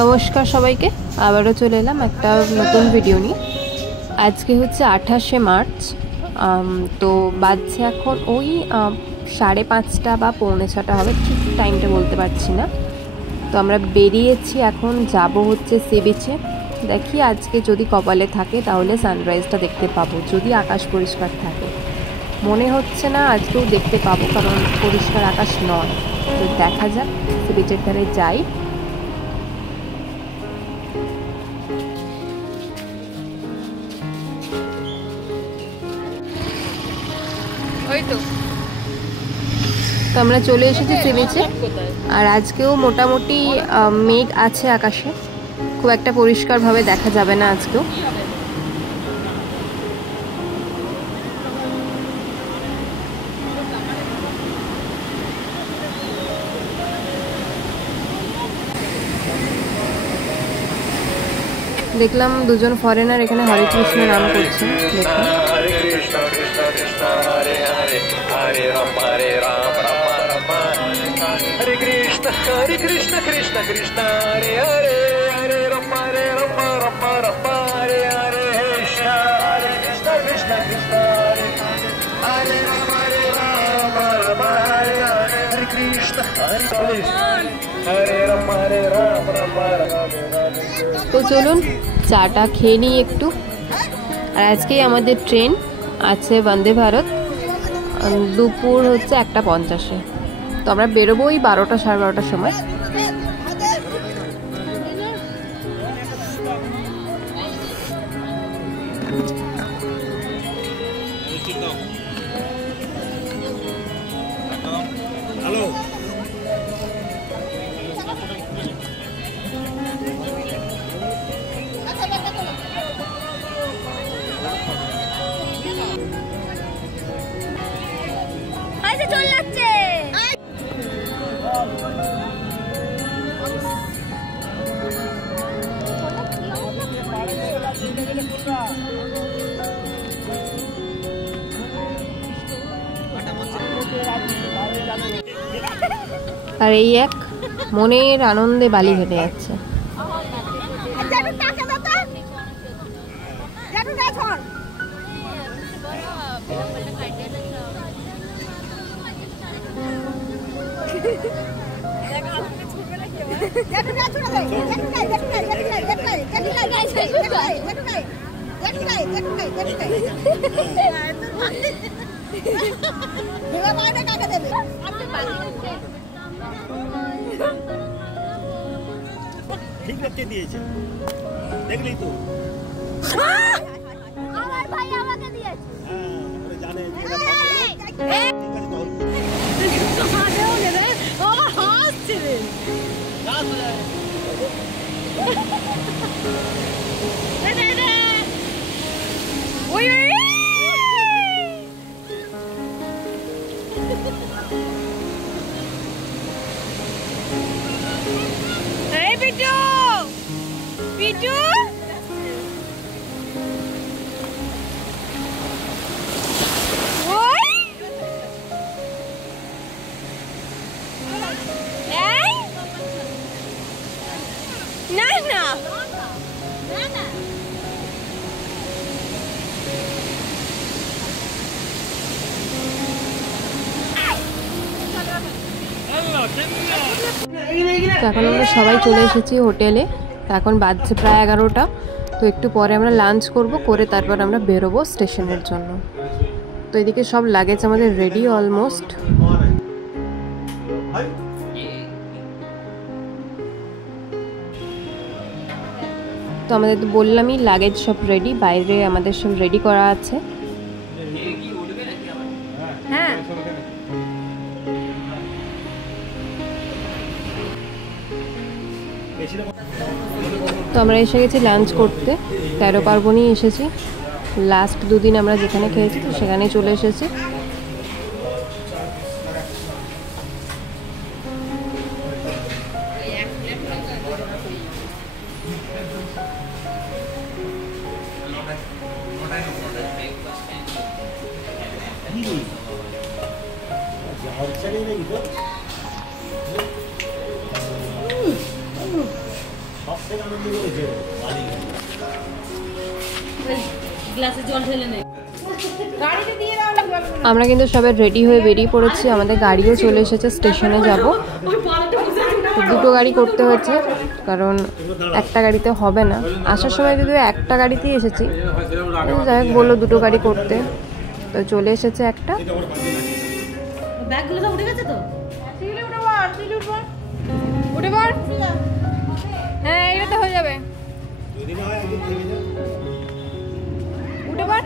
নমস্কার সবাইকে, আবারও চলে এলাম একটা নতুন ভিডিও নিয়ে। আজকে হচ্ছে 28শে মার্চ। তো বাজছে এখন ওই 5:30 বা 5:45 হবে, ঠিক টাইমটা বলতে পারছি না। তো আমরা বেরিয়েছি, এখন যাব হচ্ছে সি বিচে। দেখি আজকে যদি কপালে থাকে তাহলে সানরাইজটা দেখতে পাবো, যদি আকাশ পরিষ্কার থাকে। মনে হচ্ছে না আজকেও দেখতে পাবো, কারণ পরিষ্কার আকাশ নয়। তো দেখা যাক, সি বিচের ধারে যাই। তো আমরা চলে এসেছি সি বিচে। আর আজকেও মোটামুটি মেঘ আছে আকাশে, খুব একটা পরিষ্কারভাবে দেখা যাবে না আজকেও। দেখলাম দুজন ফরেনার এখানে হরে কৃষ্ণ নাম করছেন। দেখুন, Hare Krishna Krishna Krishna Hare Hare Hare Rama Rama Rama Hare Hare Krishna Krishna Krishna Hare Hare Rama Rama Hare Hare Krishna Hare Rama Rama তো চলুন চাটা খেয়ে নিই একটু। আর আজকেই আমাদের ট্রেন আছে বন্দে ভারত, দুপুর হচ্ছে 1:50-এ। তো আমরা বেরোবো ওই 12টা সাড়ে 12টার সময়। আর এই এক মনের আনন্দে বালি হেঁটে যাচ্ছে। ঠিক রেখে দিয়েছে, দেখলি তো? আমার ভাই আমাকে দিয়েছে। হ্যাঁ, জানে যে তো এখন আমরা সবাই চলে এসেছি হোটেলে। তো এখন বাজছে প্রায় 11টা। তো একটু পরে আমরা লাঞ্চ করব, করে তারপর আমরা বেরোবো স্টেশনের জন্য। তো এদিকে সব লাগেজ আমাদের রেডি অলমোস্ট। তো আমাদের তো বললামই লাগেজ সব রেডি, বাইরে আমাদের সব রেডি করা আছে। হ্যাঁ, তো আমরা এসে গেছি লাঞ্চ করতে। 13 পার্বণই এসেছি। লাস্ট দুদিন আমরা যেখানে খেয়েছি তো সেখানেই চলে এসেছি। আমরা কিন্তু সবাই রেডি হয়ে বেরিয়ে পড়েছি, আমাদের গাড়িও চলে এসেছে, স্টেশনে যাব। দুটো গাড়ি করতে হচ্ছে কারণ একটা গাড়িতে হবে না। আসার সময় যদি একটা গাড়িতেই এসেছি, যাই হোক বললো দুটো গাড়ি করতে, তো চলে এসেছে একটা। হ্যাঁ এটা তো হয়ে যাবে, উঠে পড়।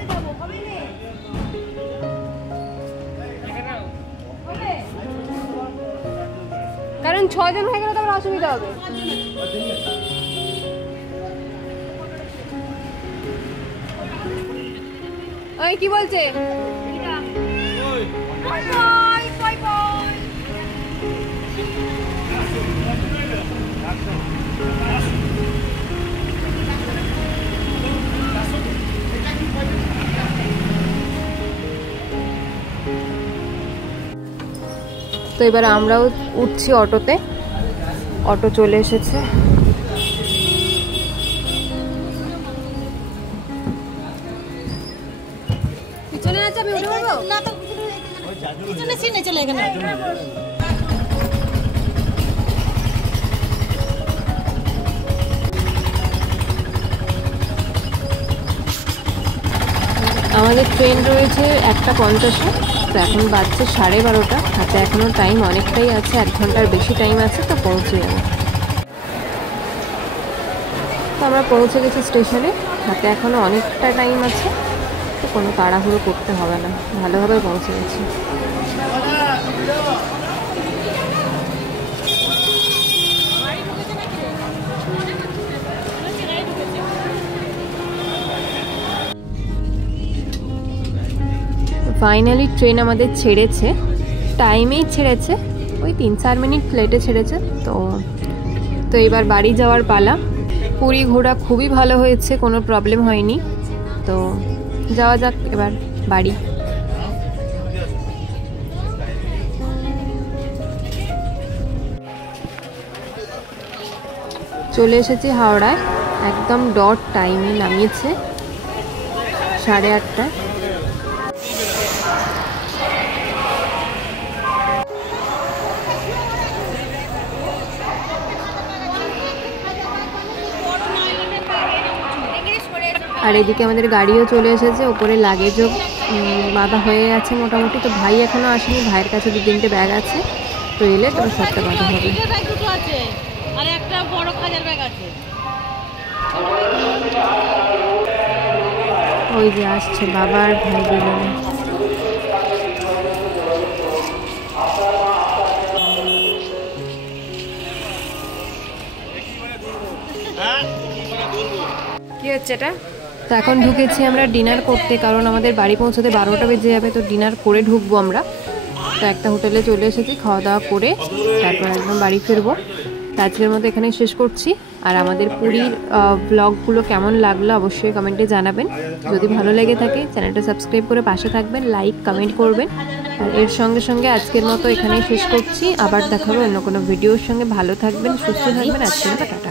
কারণ 6 জন হয়ে গেলে তো আমার অসুবিধা হবে। ওই কি বলছে? তো এবার আমরাও উঠছি অটোতে, অটো চলে এসেছে। পিছনে আছে, আমি উঠে পড়বো না তো, পিছনে সিনে চলে গেল। আমাদের ট্রেন রয়েছে 1:50-এ, তো এখন বাজছে 12:30। হাতে এখনও টাইম অনেকটাই আছে, 1 ঘন্টার বেশি টাইম আছে, তো পৌঁছে যাবে। তো আমরা পৌঁছে গেছি স্টেশনে, হাতে এখনও অনেকটা টাইম আছে, তো কোনো তাড়াহুড়ো করতে হবে না, ভালোভাবে পৌঁছে গেছি। ফাইনালি ট্রেন আমাদের ছেড়েছে, টাইমেই ছেড়েছে, ওই 3-4 মিনিট লেটে ছেড়েছে। তো এবার বাড়ি যাওয়ার পালা। পুরী ঘোরা খুবই ভালো হয়েছে, কোনো প্রবলেম হয়নি। তো যাওয়া যাক এবার বাড়ি। চলে এসেছি হাওড়ায়, একদম ডট টাইমে নামিয়েছে, 8:30। আর এদিকে আমাদের গাড়িও চলে এসেছে, ওপরে লাগেজও বাঁধা হয়ে গেছে মোটামুটি। তো ভাই এখনও আসেনি, ভাইয়ের কাছে 2-3টে ব্যাগ আছে, তো এলে তবে সবটা বাঁধা হবে। ওই যে আসছে বাবা আর ভাই দুজনে। কি হচ্ছে এটা? তো এখন ঢুকেছি আমরা ডিনার করতে, কারণ আমাদের বাড়ি পৌঁছতে 12টা বেজে যাবে, তো ডিনার করে ঢুকবো আমরা। তো একটা হোটেলে চলে এসেছি, খাওয়া দাওয়া করে তারপর একদম বাড়ি ফিরবো। আজকের মতো এখানেই শেষ করছি। আর আমাদের পুরীর ব্লগগুলো কেমন লাগলো অবশ্যই কমেন্টে জানাবেন। যদি ভালো লেগে থাকে চ্যানেলটা সাবস্ক্রাইব করে পাশে থাকবেন, লাইক কমেন্ট করবেন। আর এর সঙ্গে সঙ্গে আজকের মতো এখানেই শেষ করছি, আবার দেখা হবে অন্য কোনো ভিডিওর সঙ্গে। ভালো থাকবেন, সুস্থ থাকবেন, আজকের মতো টাটা।